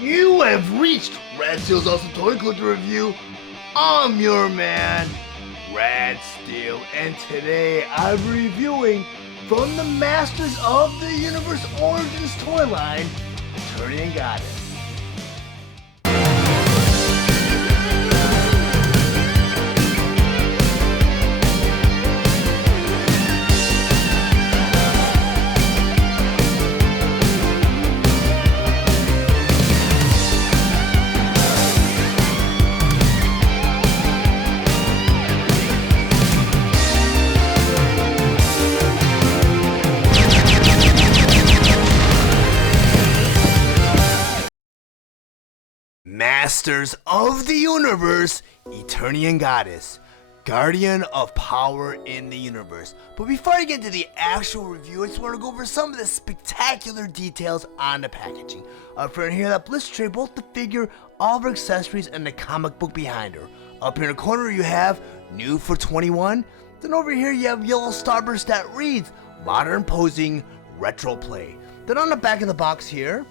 You have reached Rad Steele's Awesome Toy Collector Review. I'm your man, Rad Steele, and today I'm reviewing from the Masters of the Universe Origins toy line, Eternian Goddess. Masters of the Universe, Eternian Goddess, Guardian of Power in the Universe. But before I get into the actual review, I just want to go over some of the spectacular details on the packaging. Up front here, that blister tray, both the figure, all of her accessories, and the comic book behind her. Up here in the corner, you have New for 21. Then over here, you have yellow starburst that reads Modern Posing Retro Play. Then on the back of the box here,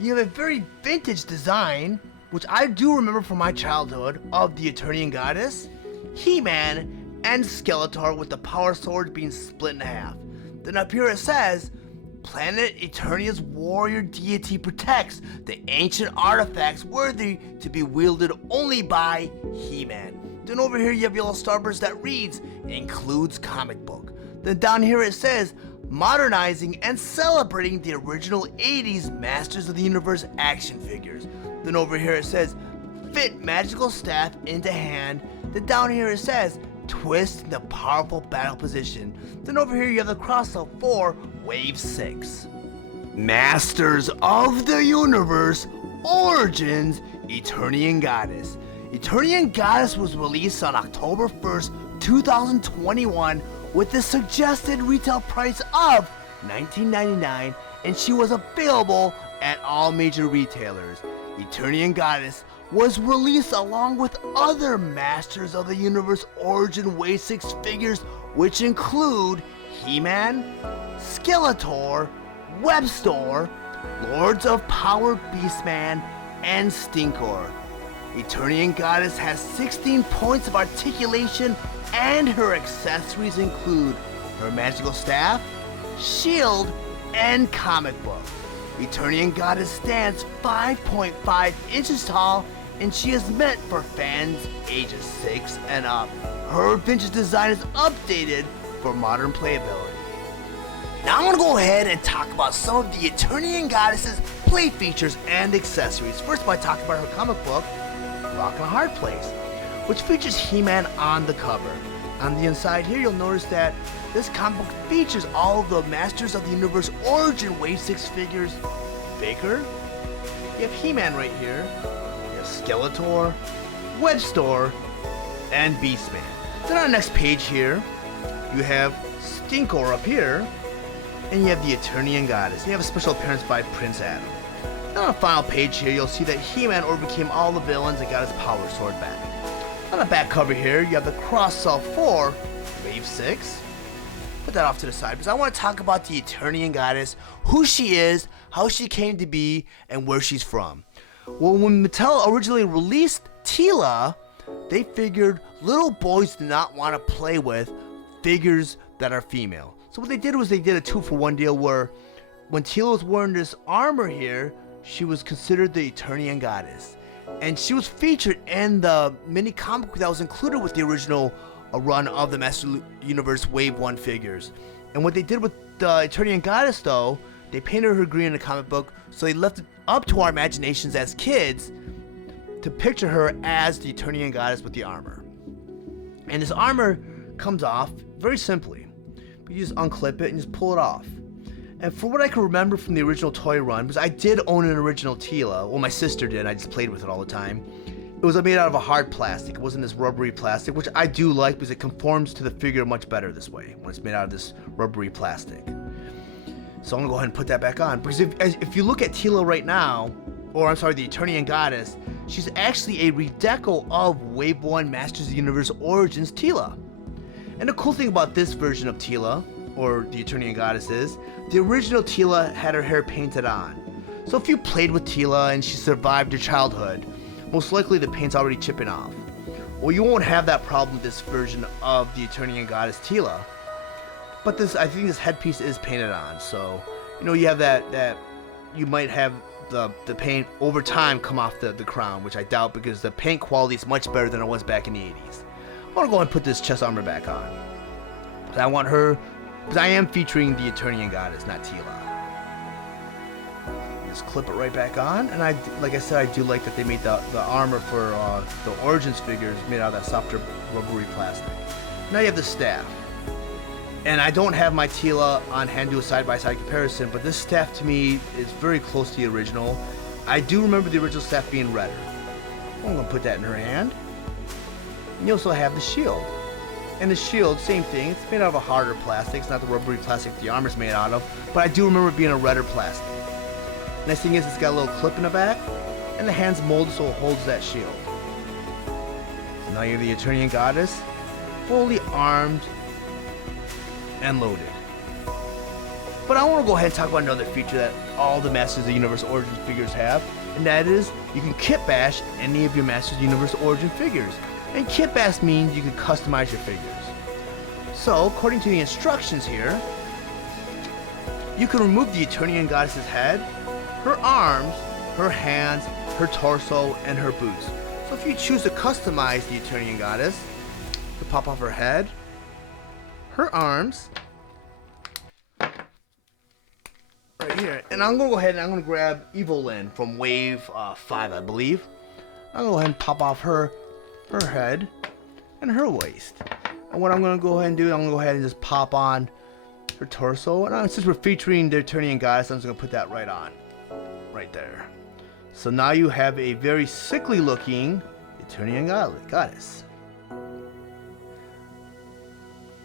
you have a very vintage design, which I do remember from my childhood, of the Eternian Goddess, He-Man, and Skeletor, with the power sword being split in half. Then up here it says, Planet Eternia's warrior deity protects the ancient artifacts worthy to be wielded only by He-Man. Then over here you have yellow starburst that reads, includes comic book. Then down here it says, modernizing and celebrating the original 80s Masters of the Universe action figures. Then over here it says, fit magical staff into hand. Then down here it says, twist the powerful battle position. Then over here you have the cross-sell for Wave 6. Masters of the Universe Origins Eternian Goddess. Eternian Goddess was released on October 1st, 2021 with the suggested retail price of $19.99, and she was available at all major retailers. Eternian Goddess was released along with other Masters of the Universe Origin Wave 6 figures, which include He-Man, Skeletor, Webstor, Lords of Power Beastman, and Stinkor. Eternian Goddess has 16 points of articulation, and her accessories include her magical staff, shield, and comic book. Eternian Goddess stands 5.5 inches tall, and she is meant for fans ages 6 and up. Her vintage design is updated for modern playability. Now I'm going to go ahead and talk about some of the Eternian Goddess's play features and accessories. First, by talking about her comic book, Rock and Hard Place, which features He-Man on the cover. On the inside here, you'll notice that this comic book features all of the Masters of the Universe Origin Wave 6 figures. Faker, you have He-Man right here, you have Skeletor, Webstor, and Beastman. Then on the next page here, you have Stinkor up here, and you have the Eternian Goddess. You have a special appearance by Prince Adam. Then on the final page here, you'll see that He-Man overcame all the villains and got his power sword back. On the back cover here, you have the cross-sell for Wave 6. Put that off to the side because I want to talk about the Eternian Goddess, who she is, how she came to be, and where she's from. Well, when Mattel originally released Teela, they figured little boys do not want to play with figures that are female. So what they did was they did a 2-for-1 deal where when Teela was wearing this armor here, she was considered the Eternian Goddess. And she was featured in the mini comic book that was included with the original run of the Master Universe Wave 1 figures. And what they did with the Eternian Goddess, though, they painted her green in the comic book, so they left it up to our imaginations as kids to picture her as the Eternian Goddess with the armor. And this armor comes off very simply. You just unclip it and just pull it off. And for what I can remember from the original toy run, because I did own an original Teela, well, my sister did, I just played with it all the time. It was made out of a hard plastic. It wasn't this rubbery plastic, which I do like because it conforms to the figure much better this way, when it's made out of this rubbery plastic. So I'm gonna go ahead and put that back on, because if you look at Teela right now, or I'm sorry, the Eternian Goddess, she's actually a redeco of Wave 1 Masters of the Universe Origins Teela. And the cool thing about this version of Teela, or the Eternian Goddess, is the original Teela had her hair painted on. So if you played with Tila and she survived your childhood, most likely the paint's already chipping off. Well, you won't have that problem with this version of the Eternian Goddess Tila. But I think this headpiece is painted on, so you have that you might have the paint over time come off the crown, which I doubt because the paint quality is much better than it was back in the 80s. I want to go ahead and put this chest armor back on. I want her, because I am featuring the Eternian Goddess, not Tila. Just clip it right back on, and like I said, I do like that they made the armor for the Origins figures made out of that softer rubbery plastic. Now you have the staff. And I don't have my Tila on hand to do a side-by-side comparison, but this staff to me is very close to the original. I do remember the original staff being redder. I'm going to put that in her hand. And you also have the shield. And the shield, same thing, it's made out of a harder plastic. It's not the rubbery plastic the armor's made out of, but I do remember it being a redder plastic. Next thing is it's got a little clip in the back, and the hand's molded so it holds that shield. So now you have the Eternian Goddess, fully armed and loaded. But I want to go ahead and talk about another feature that all the Masters of the Universe Origins figures have, and that is you can kit bash any of your Masters of the Universe Origin figures. And kit bash means you can customize your figures. So, according to the instructions here, you can remove the Eternian Goddess's head, her arms, her hands, her torso, and her boots. So if you choose to customize the Eternian Goddess, you can pop off her head, her arms, right here. And I'm going to go ahead and I'm going to grab Evelyn from Wave 5, I believe. I'm going to go ahead and pop off her head and her waist. And what I'm going to go ahead and do, I'm going to go ahead and just pop on her torso. And since we're featuring the Eternian Goddess, I'm just going to put that right on. Right there. So now you have a very sickly looking Eternian Goddess.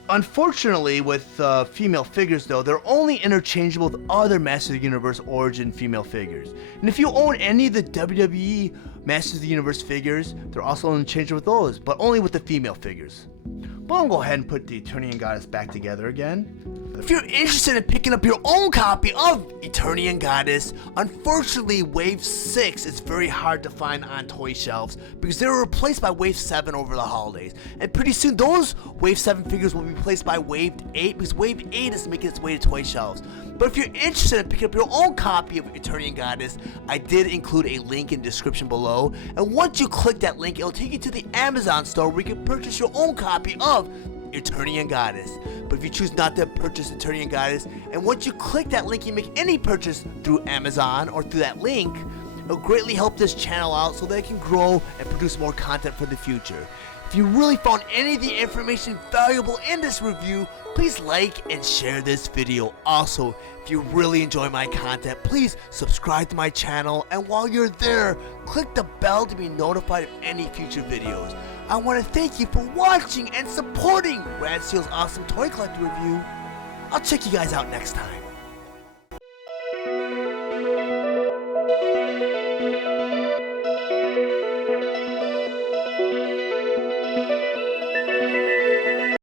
Unfortunately, with female figures, though, they're only interchangeable with other Masters of the Universe Origin female figures. And if you own any of the WWE Masters of the Universe figures, they're also interchangeable with those, but only with the female figures. But I'll go ahead and put the Eternian Goddess back together again. If you're interested in picking up your own copy of Eternian Goddess, unfortunately Wave 6 is very hard to find on toy shelves because they were replaced by Wave 7 over the holidays. And pretty soon those Wave 7 figures will be replaced by Wave 8 because Wave 8 is making its way to toy shelves. But if you're interested in picking up your own copy of Eternian Goddess, I did include a link in the description below. And once you click that link, it'll take you to the Amazon store where you can purchase your own copy of Eternian Goddess. But if you choose not to purchase Eternian Goddess, and once you click that link, you make any purchase through Amazon or through that link, it'll greatly help this channel out so that it can grow and produce more content for the future. If you really found any of the information valuable in this review, please like and share this video. Also, if you really enjoy my content, please subscribe to my channel, and while you're there, click the bell to be notified of any future videos. I want to thank you for watching and supporting Rad Steele's awesome toy collector review. I'll check you guys out next time.